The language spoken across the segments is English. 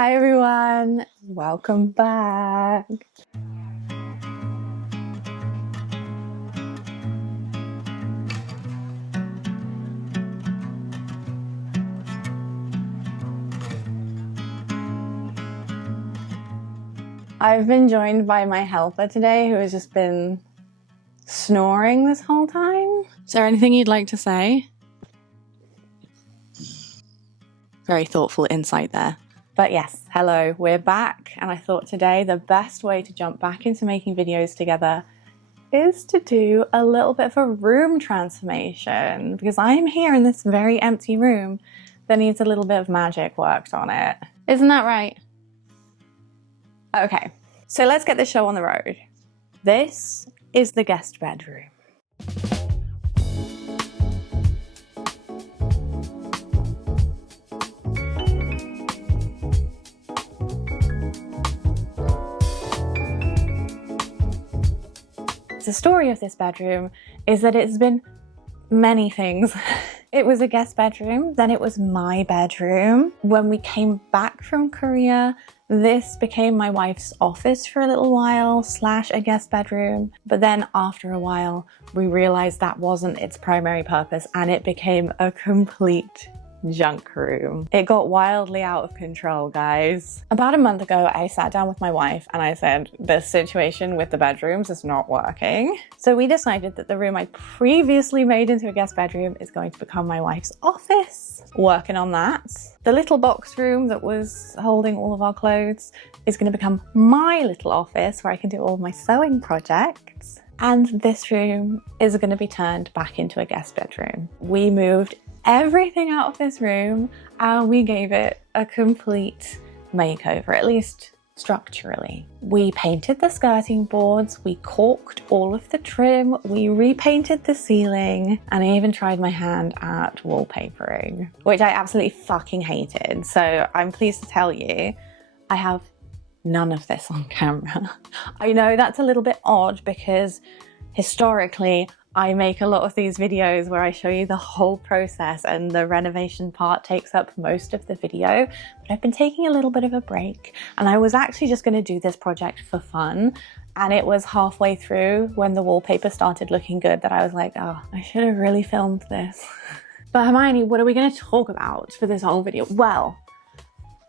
Hi everyone, welcome back. I've been joined by my helper today who has just been snoring this whole time. Is there anything you'd like to say? Very thoughtful insight there. But yes, hello, we're back, and I thought today the best way to jump back into making videos together is to do a little bit of a room transformation, because I'm here in this very empty room that needs a little bit of magic worked on it. Isn't that right? Okay, so let's get this show on the road. This is the guest bedroom. The story of this bedroom is that it's been many things. It was a guest bedroom, then it was my bedroom. When we came back from Korea, this became my wife's office for a little while, / a guest bedroom. But then after a while, we realized that wasn't its primary purpose and it became a complete junk room. It got wildly out of control, guys. About a month ago, I sat down with my wife and I said, this situation with the bedrooms is not working. So we decided that the room I previously made into a guest bedroom is going to become my wife's office. Working on that. The little box room that was holding all of our clothes is going to become my little office where I can do all of my sewing projects. And this room is going to be turned back into a guest bedroom. We moved everything out of this room and we gave it a complete makeover, at least structurally. We painted the skirting boards, we caulked all of the trim, we repainted the ceiling, and I even tried my hand at wallpapering, which I absolutely fucking hated. So I'm pleased to tell you, I have none of this on camera. I know that's a little bit odd because historically, I make a lot of these videos where I show you the whole process and the renovation part takes up most of the video, but I've been taking a little bit of a break and I was actually just going to do this project for fun, and it was halfway through when the wallpaper started looking good that I was like, oh, I should have really filmed this. But Hermione, what are we going to talk about for this whole video? Well,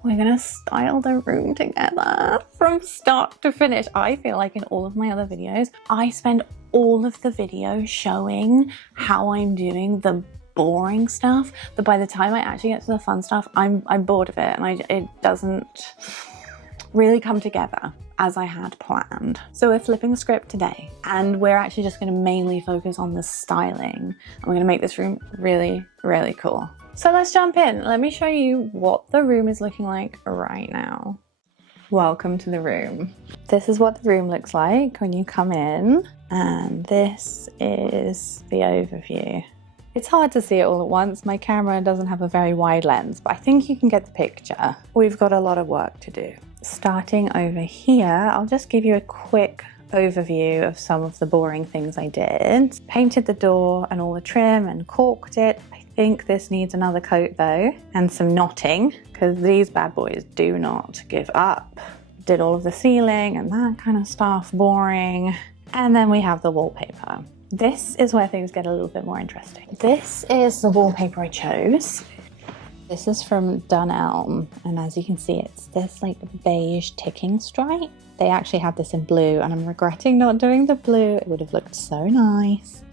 we're gonna style the room together from start to finish. I feel like in all of my other videos, I spend all of the video showing how I'm doing the boring stuff, but by the time I actually get to the fun stuff, I'm bored of it and it doesn't really come together as I had planned. So we're flipping the script today and we're actually just gonna mainly focus on the styling and we're gonna make this room really, really cool. So let's jump in. Let me show you what the room is looking like right now. Welcome to the room. This is what the room looks like when you come in, and this is the overview. It's hard to see it all at once. My camera doesn't have a very wide lens, but I think you can get the picture. We've got a lot of work to do. Starting over here, I'll just give you a quick overview of some of the boring things I did. Painted the door and all the trim and caulked it. I think this needs another coat though, and some knotting, because these bad boys do not give up. Did all of the ceiling and that kind of stuff, boring. And then we have the wallpaper. This is where things get a little bit more interesting. This is the wallpaper I chose. This is from Dunelm, and as you can see, it's this like beige ticking stripe. They actually have this in blue, and I'm regretting not doing the blue. It would have looked so nice.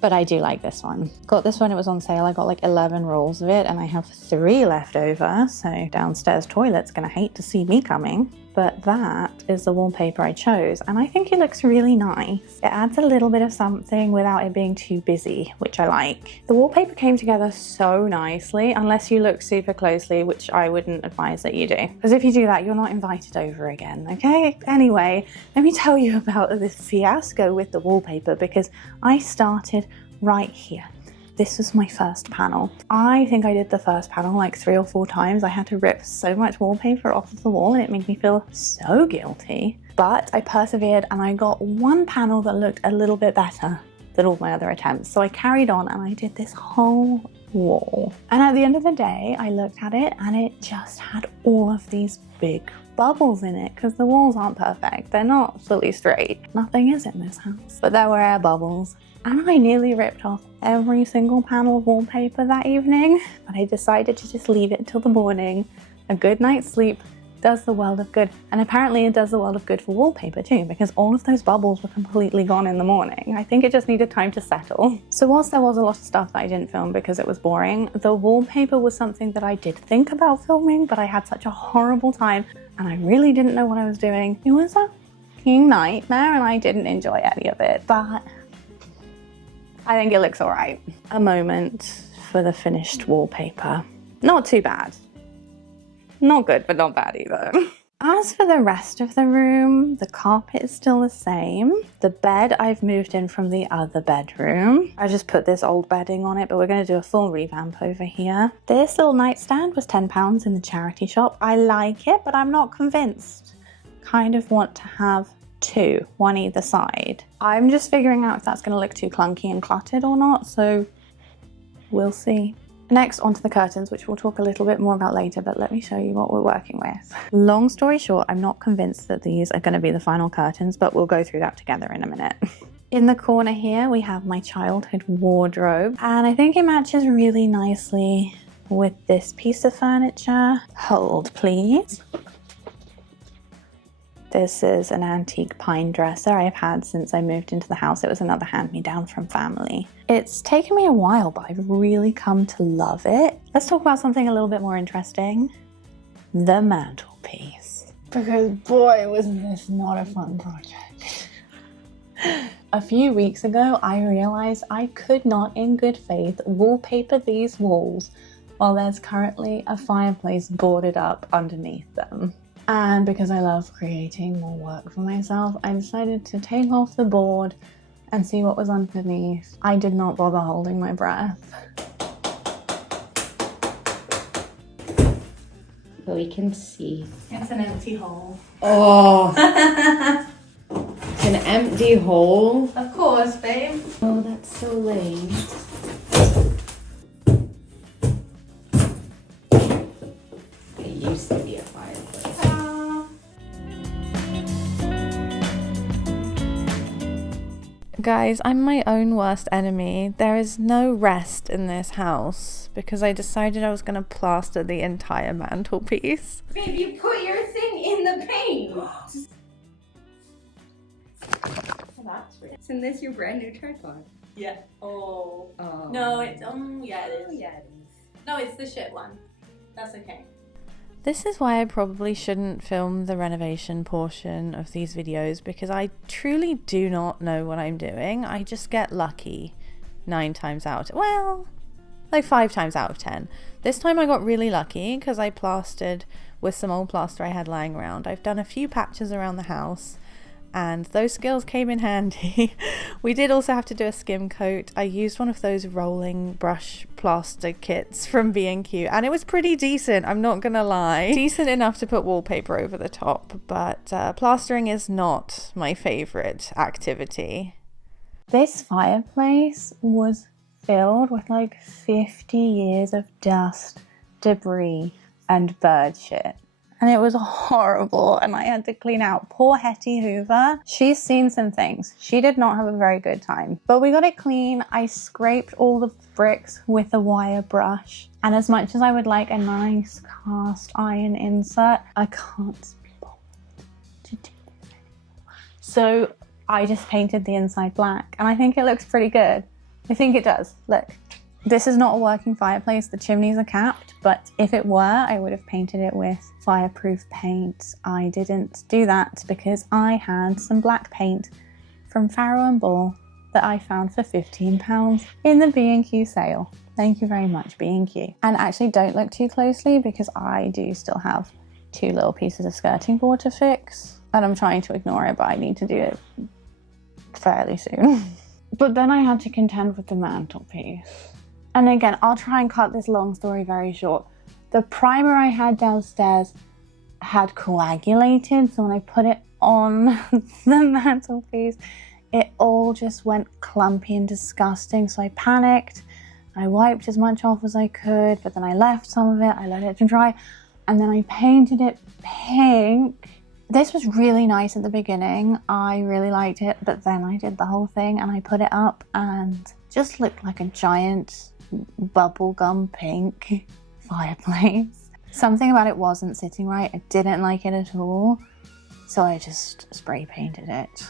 But I do like this one. Got this one, it was on sale. I got like 11 rolls of it and I have 3 left over. So downstairs toilet's gonna hate to see me coming. But that is the wallpaper I chose and I think it looks really nice. It adds a little bit of something without it being too busy, which I like. The wallpaper came together so nicely, unless you look super closely, which I wouldn't advise that you do. Because if you do that, you're not invited over again, okay? Anyway, let me tell you about this fiasco with the wallpaper because I started right here. This was my first panel. I think I did the first panel like 3 or 4 times. I had to rip so much wallpaper off of the wall and it made me feel so guilty. But I persevered and I got one panel that looked a little bit better than all my other attempts. So I carried on and I did this whole wall. And at the end of the day, I looked at it and it just had all of these big bubbles in it because the walls aren't perfect. They're not fully straight. Nothing is in this house. But there were air bubbles. And I nearly ripped off every single panel of wallpaper that evening. But I decided to just leave it till the morning. A good night's sleep does the world of good. And apparently it does the world of good for wallpaper too, because all of those bubbles were completely gone in the morning. I think it just needed time to settle. So whilst there was a lot of stuff that I didn't film because it was boring, the wallpaper was something that I did think about filming, but I had such a horrible time and I really didn't know what I was doing. It was a fucking nightmare and I didn't enjoy any of it, but I think it looks all right. A moment for the finished wallpaper. Not too bad. Not good, but not bad either. As for the rest of the room, the carpet is still the same. The bed I've moved in from the other bedroom. I just put this old bedding on it, but we're going to do a full revamp over here. This little nightstand was £10 in the charity shop. I like it, but I'm not convinced. Kind of want to have two, one either side. I'm just figuring out if that's going to look too clunky and cluttered or not, so we'll see. Next, onto the curtains, which we'll talk a little bit more about later, but let me show you what we're working with. Long story short, I'm not convinced that these are going to be the final curtains, but we'll go through that together in a minute. In the corner here, we have my childhood wardrobe, and I think it matches really nicely with this piece of furniture. Hold, please. This is an antique pine dresser I've had since I moved into the house. It was another hand-me-down from family. It's taken me a while, but I've really come to love it. Let's talk about something a little bit more interesting. The mantelpiece. Because boy, was this not a fun project. A few weeks ago, I realized I could not in good faith wallpaper these walls while there's currently a fireplace boarded up underneath them. And because I love creating more work for myself, I decided to take off the board and see what was underneath. I did not bother holding my breath. So we can see. It's an empty hole. Oh! It's an empty hole. Of course, babe. Oh, that's so lame. It used to be a fireplace. Guys, I'm my own worst enemy. There is no rest in this house because I decided I was going to plaster the entire mantelpiece. Babe, you put your thing in the paint! Well, that's weird. Isn't this your brand new tripod? Yeah. Oh. Oh. No, it's, yeah, it is. Oh, yeah, it is. No, it's the shit one. That's okay. This is why I probably shouldn't film the renovation portion of these videos because I truly do not know what I'm doing. I just get lucky 9 times out. Well, like 5 times out of 10. This time I got really lucky because I plastered with some old plaster I had lying around. I've done a few patches around the house and those skills came in handy. We did also have to do a skim coat. I used one of those rolling brush plaster kits from B&Q and it was pretty decent, I'm not gonna lie. Decent enough to put wallpaper over the top, but plastering is not my favorite activity. This fireplace was filled with like 50 years of dust, debris, and bird shit. And it was horrible and I had to clean out. Poor Hetty Hoover. She's seen some things. She did not have a very good time. But we got it clean. I scraped all the bricks with a wire brush. And as much as I would like a nice cast iron insert, I can't be bothered to do this anymore. So I just painted the inside black and I think it looks pretty good. I think it does. Look. This is not a working fireplace, the chimneys are capped, but if it were, I would have painted it with fireproof paint. I didn't do that because I had some black paint from Farrow & Ball that I found for £15 in the B&Q sale. Thank you very much, B&Q. And actually don't look too closely because I do still have 2 little pieces of skirting board to fix. And I'm trying to ignore it, but I need to do it fairly soon. But then I had to contend with the mantelpiece. And again, I'll try and cut this long story very short. The primer I had downstairs had coagulated, so when I put it on the mantelpiece, it all just went clumpy and disgusting. So I panicked. I wiped as much off as I could, but then I left some of it, I let it to dry, and then I painted it pink. This was really nice at the beginning. I really liked it, but then I did the whole thing and I put it up and just looked like a giant bubblegum pink fireplace. Something about it wasn't sitting right. I didn't like it at all. So I just spray painted it.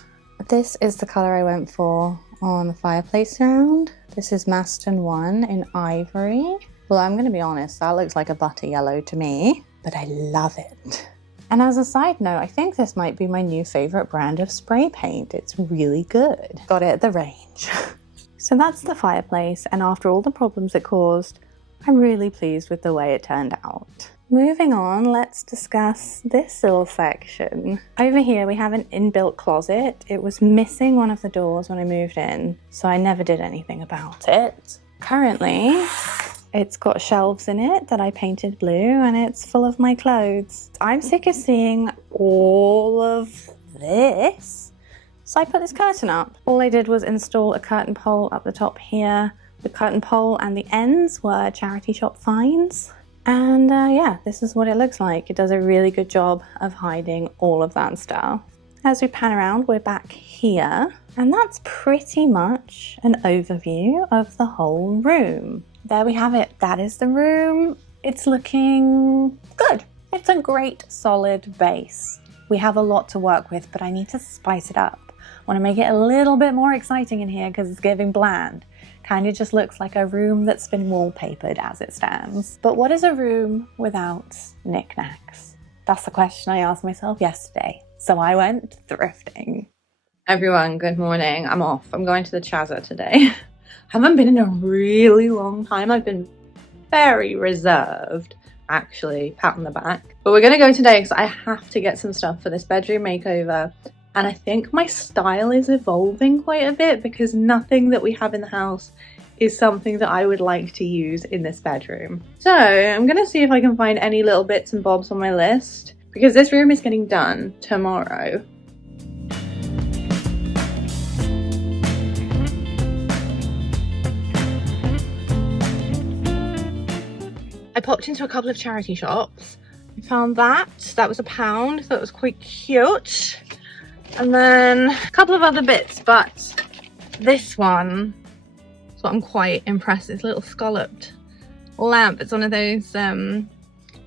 This is the colour I went for on the fireplace round. This is Maston 1 in ivory. Well, I'm going to be honest, that looks like a butter yellow to me, but I love it. And as a side note, I think this might be my new favourite brand of spray paint. It's really good. Got it at the range. So that's the fireplace, and after all the problems it caused, I'm really pleased with the way it turned out. Moving on, let's discuss this little section. Over here we have an inbuilt closet. It was missing one of the doors when I moved in, so I never did anything about it. Currently, it's got shelves in it that I painted blue, and it's full of my clothes. I'm sick of seeing all of this, so I put this curtain up. All I did was install a curtain pole up the top here. The curtain pole and the ends were charity shop finds. And yeah, this is what it looks like. It does a really good job of hiding all of that stuff. As we pan around, we're back here, and that's pretty much an overview of the whole room. There we have it. That is the room. It's looking good. It's a great solid base. We have a lot to work with, but I need to spice it up. I want to make it a little bit more exciting in here because it's giving bland. Kind of just looks like a room that's been wallpapered as it stands. But what is a room without knickknacks? That's the question I asked myself yesterday. So I went thrifting. Everyone, good morning. I'm off. I'm going to the Chazza today. Haven't been in a really long time. I've been very reserved, actually, pat on the back. But we're going to go today because I have to get some stuff for this bedroom makeover. And I think my style is evolving quite a bit because nothing that we have in the house is something that I would like to use in this bedroom. So I'm going to see if I can find any little bits and bobs on my list because this room is getting done tomorrow. I popped into a couple of charity shops. I found that was £1. That was quite cute. And then a couple of other bits, but this one is what I'm quite impressed with. This little scalloped lamp. It's one of those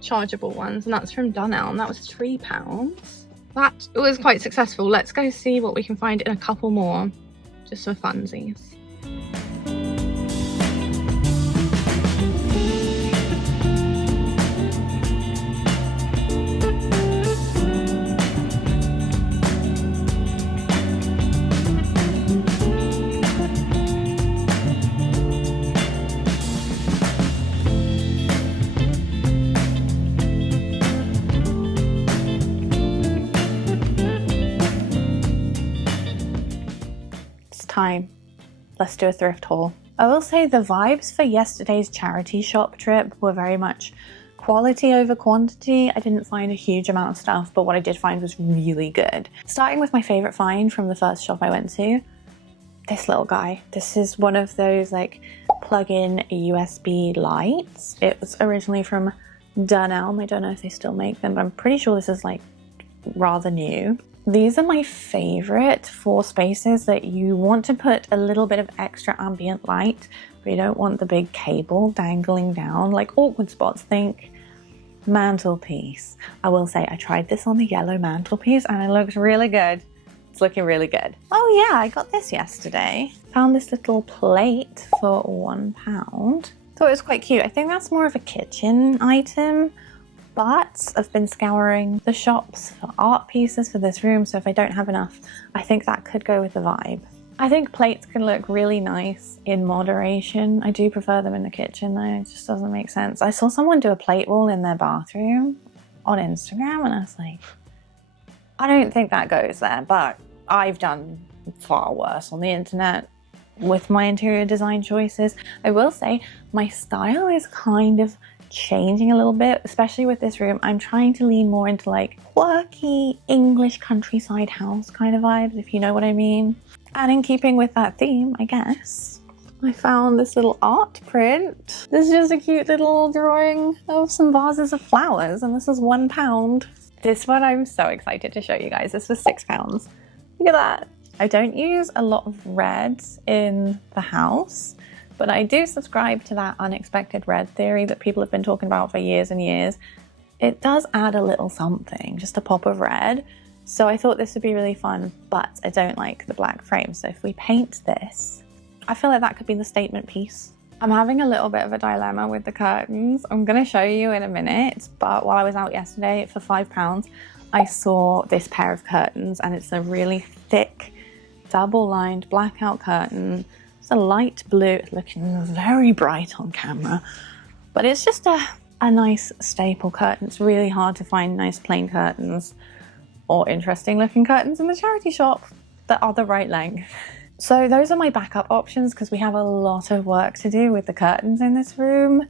chargeable ones, and that's from Dunelm, and that was £3. That was quite successful. Let's go see what we can find in a couple more, just for funsies. Time. Let's do a thrift haul. I will say the vibes for yesterday's charity shop trip were very much quality over quantity. I didn't find a huge amount of stuff, but what I did find was really good. Starting with my favorite find from the first shop I went to, this little guy. This is one of those like plug-in USB lights. It was originally from Dunelm. I don't know if they still make them, but I'm pretty sure this is like rather new. These are my favorite for spaces that you want to put a little bit of extra ambient light, but you don't want the big cable dangling down, like awkward spots. Think mantelpiece. I will say I tried this on the yellow mantelpiece and it looks really good. It's looking really good. Oh yeah, I got this yesterday. Found this little plate for £1. Thought it was quite cute. I think that's more of a kitchen item. But I've been scouring the shops for art pieces for this room, so if I don't have enough, I think that could go with the vibe. I think plates can look really nice in moderation. I do prefer them in the kitchen though, it just doesn't make sense. I saw someone do a plate wall in their bathroom on Instagram and I was like, I don't think that goes there, but I've done far worse on the internet with my interior design choices. I will say my style is kind of changing a little bit, especially with this room. I'm trying to lean more into like quirky English countryside house kind of vibes, if you know what I mean. And in keeping with that theme, I guess, I found this little art print. This is just a cute little drawing of some vases of flowers, and this is £1. This one I'm so excited to show you guys. This was £6. Look at that. I don't use a lot of reds in the house, but I do subscribe to that unexpected red theory that people have been talking about for years and years. It does add a little something, just a pop of red. So I thought this would be really fun, but I don't like the black frame. So if we paint this, I feel like that could be the statement piece. I'm having a little bit of a dilemma with the curtains. I'm gonna show you in a minute, but while I was out yesterday for £5, I saw this pair of curtains, and it's a really thick, double-lined blackout curtain. It's a light blue, it's looking very bright on camera, but it's just a nice staple curtain. It's really hard to find nice plain curtains or interesting looking curtains in the charity shop that are the right length. So those are my backup options because we have a lot of work to do with the curtains in this room,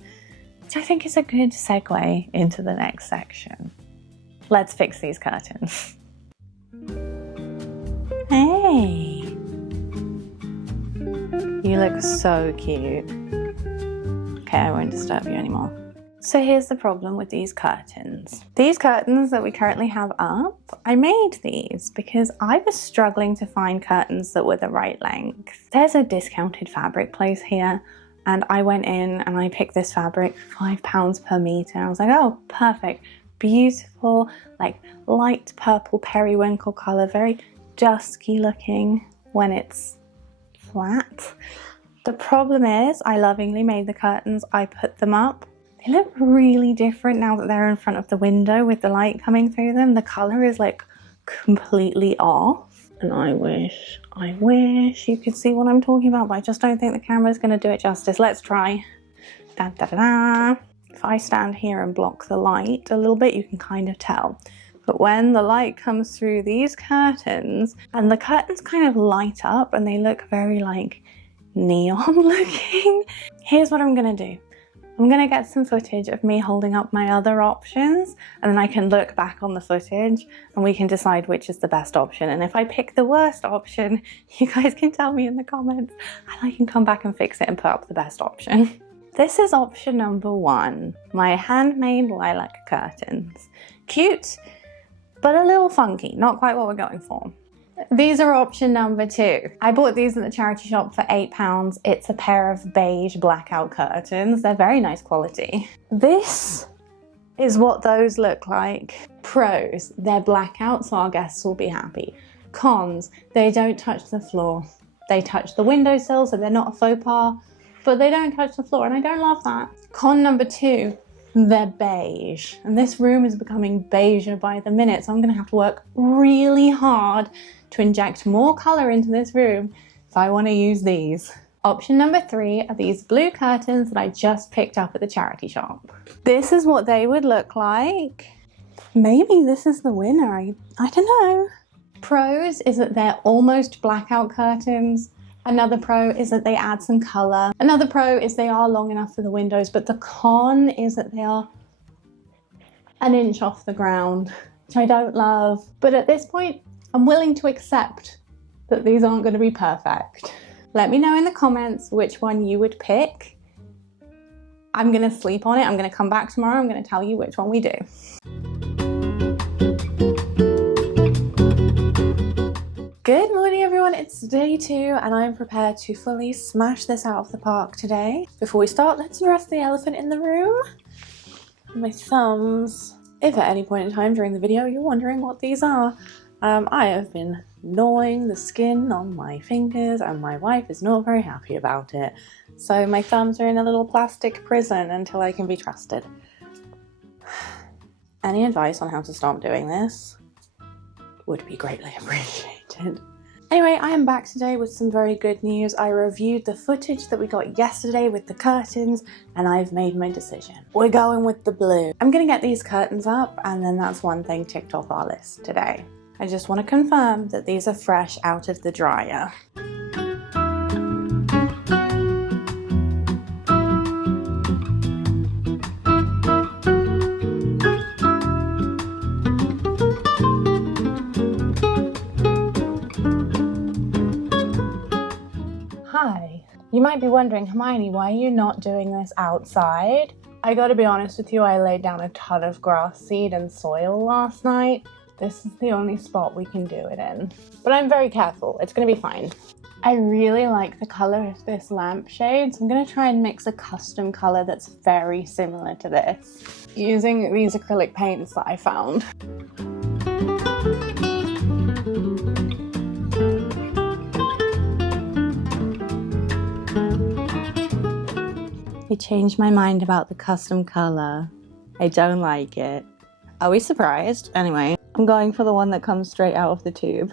which I think is a good segue into the next section. Let's fix these curtains. Hey, you look so cute. Okay, I won't disturb you anymore. So here's the problem with these curtains. These curtains that we currently have up, I made these because I was struggling to find curtains that were the right length. There's a discounted fabric place here, and I went in and I picked this fabric, £5 per meter. I was like, oh, perfect, beautiful, like light purple periwinkle color, very dusky looking when it's flat. The problem is I lovingly made the curtains, I put them up. They look really different now that they're in front of the window with the light coming through them. The color is like completely off. And I wish you could see what I'm talking about, but I just don't think the camera's gonna do it justice. Let's try. Da, da, da, da. If I stand here and block the light a little bit, you can kind of tell. But when the light comes through these curtains, and the curtains kind of light up and they look very like neon looking. Here's what I'm gonna do. I'm gonna get some footage of me holding up my other options, and then I can look back on the footage and we can decide which is the best option. And if I pick the worst option, you guys can tell me in the comments and I can come back and fix it and put up the best option. This is option number 1, my handmade lilac curtains. Cute, but a little funky, not quite what we're going for. These are option number 2. I bought these at the charity shop for £8. It's a pair of beige blackout curtains. They're very nice quality. This is what those look like. Pros, they're blackout, so our guests will be happy. Cons, they don't touch the floor. They touch the windowsill, so they're not a faux pas, but they don't touch the floor, and I don't love that. Con number 2, they're beige, and this room is becoming beiger by the minute, so I'm gonna have to work really hard to inject more color into this room if I want to use these. Option number 3 are these blue curtains that I just picked up at the charity shop. This is what they would look like. Maybe this is the winner, I don't know. Pros is that they're almost blackout curtains. Another pro is that they add some color. Another pro is they are long enough for the windows, but the con is that they are an inch off the ground, which I don't love. But at this point, I'm willing to accept that these aren't going to be perfect. Let me know in the comments which one you would pick. I'm going to sleep on it. I'm going to come back tomorrow. I'm going to tell you which one we do. Good morning everyone, it's day 2 and I'm prepared to fully smash this out of the park today. Before we start, let's address the elephant in the room. My thumbs. If at any point in time during the video you're wondering what these are, I have been gnawing the skin on my fingers and my wife is not very happy about it. So my thumbs are in a little plastic prison until I can be trusted. Any advice on how to stop doing this would be greatly appreciated. Anyway, I am back today with some very good news. I reviewed the footage that we got yesterday with the curtains and I've made my decision. We're going with the blue. I'm gonna get these curtains up and then that's one thing ticked off our list today. I just want to confirm that these are fresh out of the dryer. Hi, You might be wondering, Hermione, why are you not doing this outside? I gotta be honest with you, I laid down a ton of grass seed and soil last night. This is the only spot we can do it in. But I'm very careful, it's gonna be fine. I really like the color of this lampshade, so I'm gonna try and mix a custom color that's very similar to this, using these acrylic paints that I found. I changed my mind about the custom color. I don't like it. Are we surprised? Anyway, I'm going for the one that comes straight out of the tube.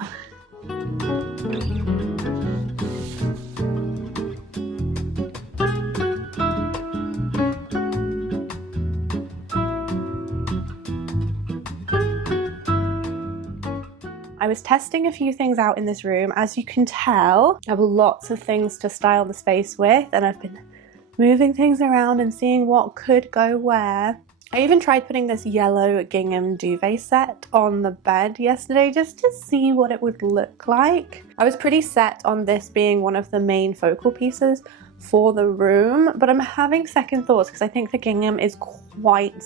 I was testing a few things out in this room. As you can tell, I have lots of things to style the space with, and I've been moving things around and seeing what could go where. I even tried putting this yellow gingham duvet set on the bed yesterday just to see what it would look like. I was pretty set on this being one of the main focal pieces for the room, but I'm having second thoughts because I think the gingham is quite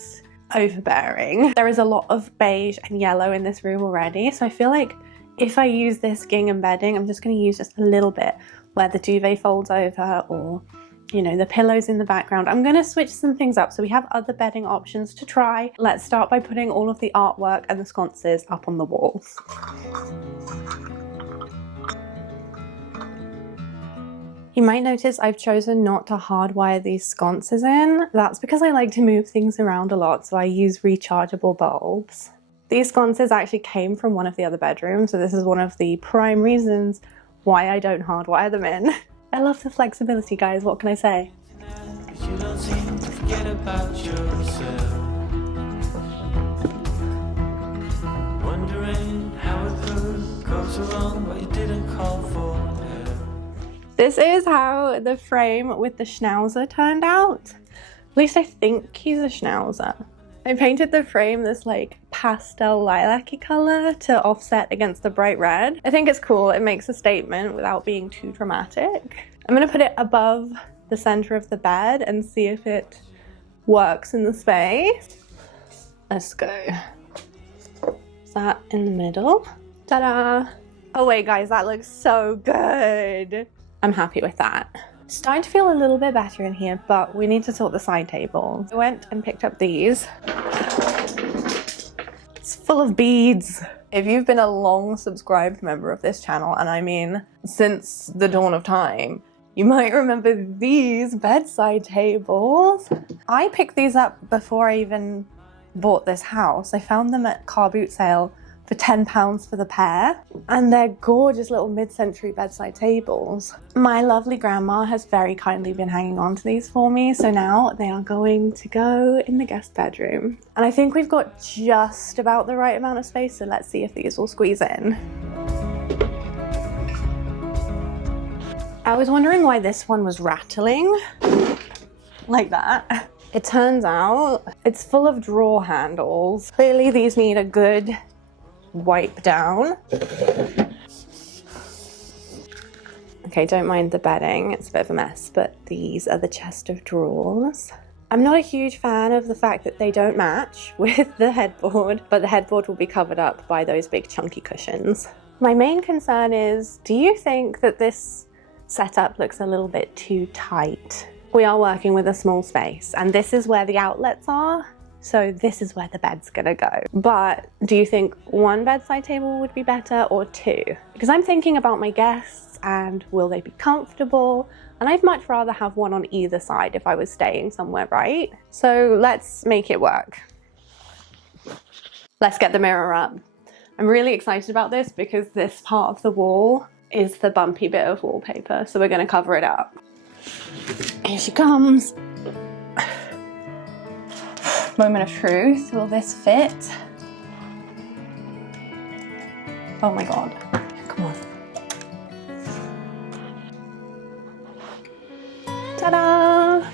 overbearing. There is a lot of beige and yellow in this room already, so I feel like if I use this gingham bedding, I'm just going to use just a little bit where the duvet folds over, or you know, the pillows in the background. I'm going to switch some things up so we have other bedding options to try. Let's start by putting all of the artwork and the sconces up on the walls. You might notice I've chosen not to hardwire these sconces in. That's because I like to move things around a lot, so I use rechargeable bulbs. These sconces actually came from one of the other bedrooms, so this is one of the prime reasons why I don't hardwire them in. I love the flexibility, guys, what can I say? You don't seem to forget about yourself. Wondering how it could go so wrong, but you didn't call for help. This is how the frame with the schnauzer turned out. At least I think he's a schnauzer. I painted the frame this like pastel lilac-y color to offset against the bright red. I think it's cool, it makes a statement without being too dramatic. I'm gonna put it above the center of the bed and see if it works in the space. Let's go. Is that in the middle? Ta-da! Oh wait guys, that looks so good. I'm happy with that. Starting to feel a little bit better in here, but we need to sort the side table. I went and picked up these. It's full of beads. If you've been a long subscribed member of this channel, and I mean since the dawn of time, you might remember these bedside tables. I picked these up before I even bought this house. I found them at car boot sale for £10 for the pair, and they're gorgeous little mid-century bedside tables. My lovely grandma has very kindly been hanging on to these for me, so now they are going to go in the guest bedroom. And I think we've got just about the right amount of space, so let's see if these will squeeze in. I was wondering why this one was rattling like that. It turns out it's full of drawer handles. Clearly these need a good wipe down. Okay, don't mind the bedding, it's a bit of a mess, but these are the chest of drawers. I'm not a huge fan of the fact that they don't match with the headboard, but the headboard will be covered up by those big chunky cushions. My main concern is, do you think that this setup looks a little bit too tight? We are working with a small space, and this is where the outlets are. So this is where the bed's gonna go. But do you think one bedside table would be better or two? Because I'm thinking about my guests and will they be comfortable? And I'd much rather have one on either side if I was staying somewhere, right? So let's make it work. Let's get the mirror up. I'm really excited about this because this part of the wall is the bumpy bit of wallpaper. So we're gonna cover it up. Here she comes. Moment of truth, will this fit? Oh my God, come on. Ta-da!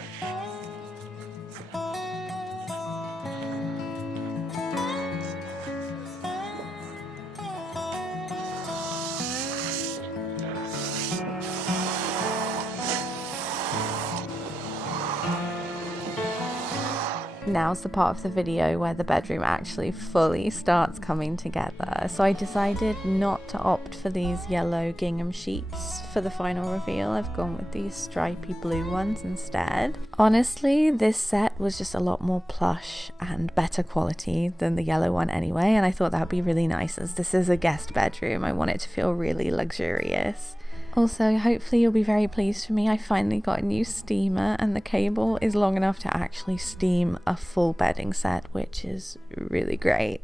now's the part of the video where the bedroom actually fully starts coming together. So I decided not to opt for these yellow gingham sheets for the final reveal. I've gone with these stripy blue ones instead. Honestly, this set was just a lot more plush and better quality than the yellow one anyway, and I thought that would be really nice as this is a guest bedroom. I want it to feel really luxurious. Also, hopefully you'll be very pleased for me. I finally got a new steamer and the cable is long enough to actually steam a full bedding set, which is really great.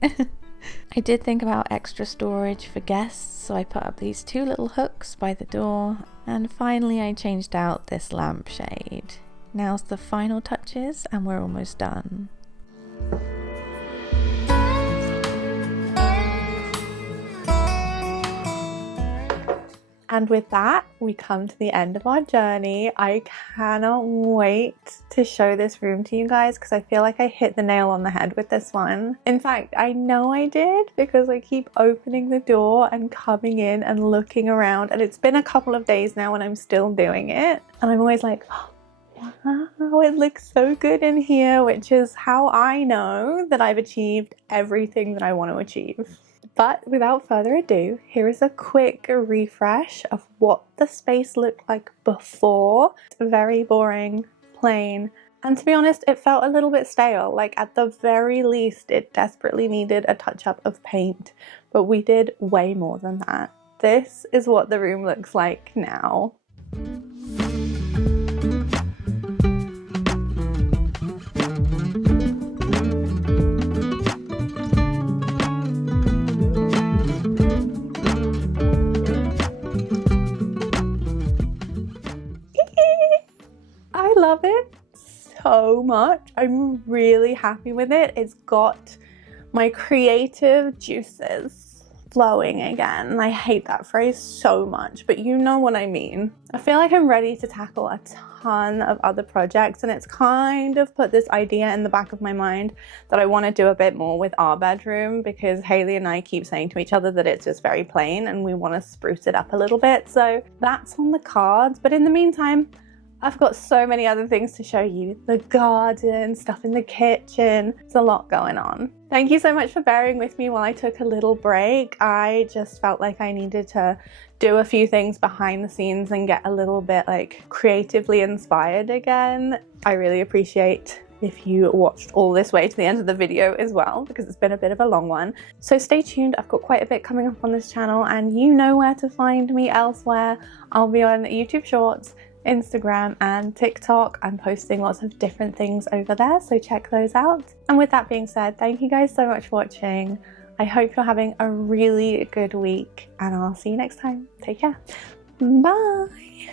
I did think about extra storage for guests, so I put up these 2 little hooks by the door, and finally I changed out this lampshade. Now's the final touches and we're almost done. And with that, we come to the end of our journey. I cannot wait to show this room to you guys because I feel like I hit the nail on the head with this one. In fact, I know I did because I keep opening the door and coming in and looking around, and it's been a couple of days now and I'm still doing it. And I'm always like, oh, wow, it looks so good in here, which is how I know that I've achieved everything that I want to achieve. But without further ado, here is a quick refresh of what the space looked like before. It's very boring, plain, and to be honest, it felt a little bit stale. Like at the very least, it desperately needed a touch-up of paint, but we did way more than that. This is what the room looks like now. I love it so much. I'm really happy with it. It's got my creative juices flowing again. I hate that phrase so much, but you know what I mean. I feel like I'm ready to tackle a ton of other projects, and it's kind of put this idea in the back of my mind that I want to do a bit more with our bedroom, because Hayley and I keep saying to each other that it's just very plain and we want to spruce it up a little bit. So that's on the cards, but in the meantime, I've got so many other things to show you. The garden, stuff in the kitchen. There's a lot going on. Thank you so much for bearing with me while I took a little break. I just felt like I needed to do a few things behind the scenes and get a little bit like creatively inspired again. I really appreciate if you watched all this way to the end of the video as well, because it's been a bit of a long one. So stay tuned, I've got quite a bit coming up on this channel and you know where to find me elsewhere. I'll be on YouTube Shorts, Instagram and TikTok. I'm posting lots of different things over there, so check those out. And with that being said, thank you guys so much for watching. I hope you're having a really good week and I'll see you next time. Take care. Bye.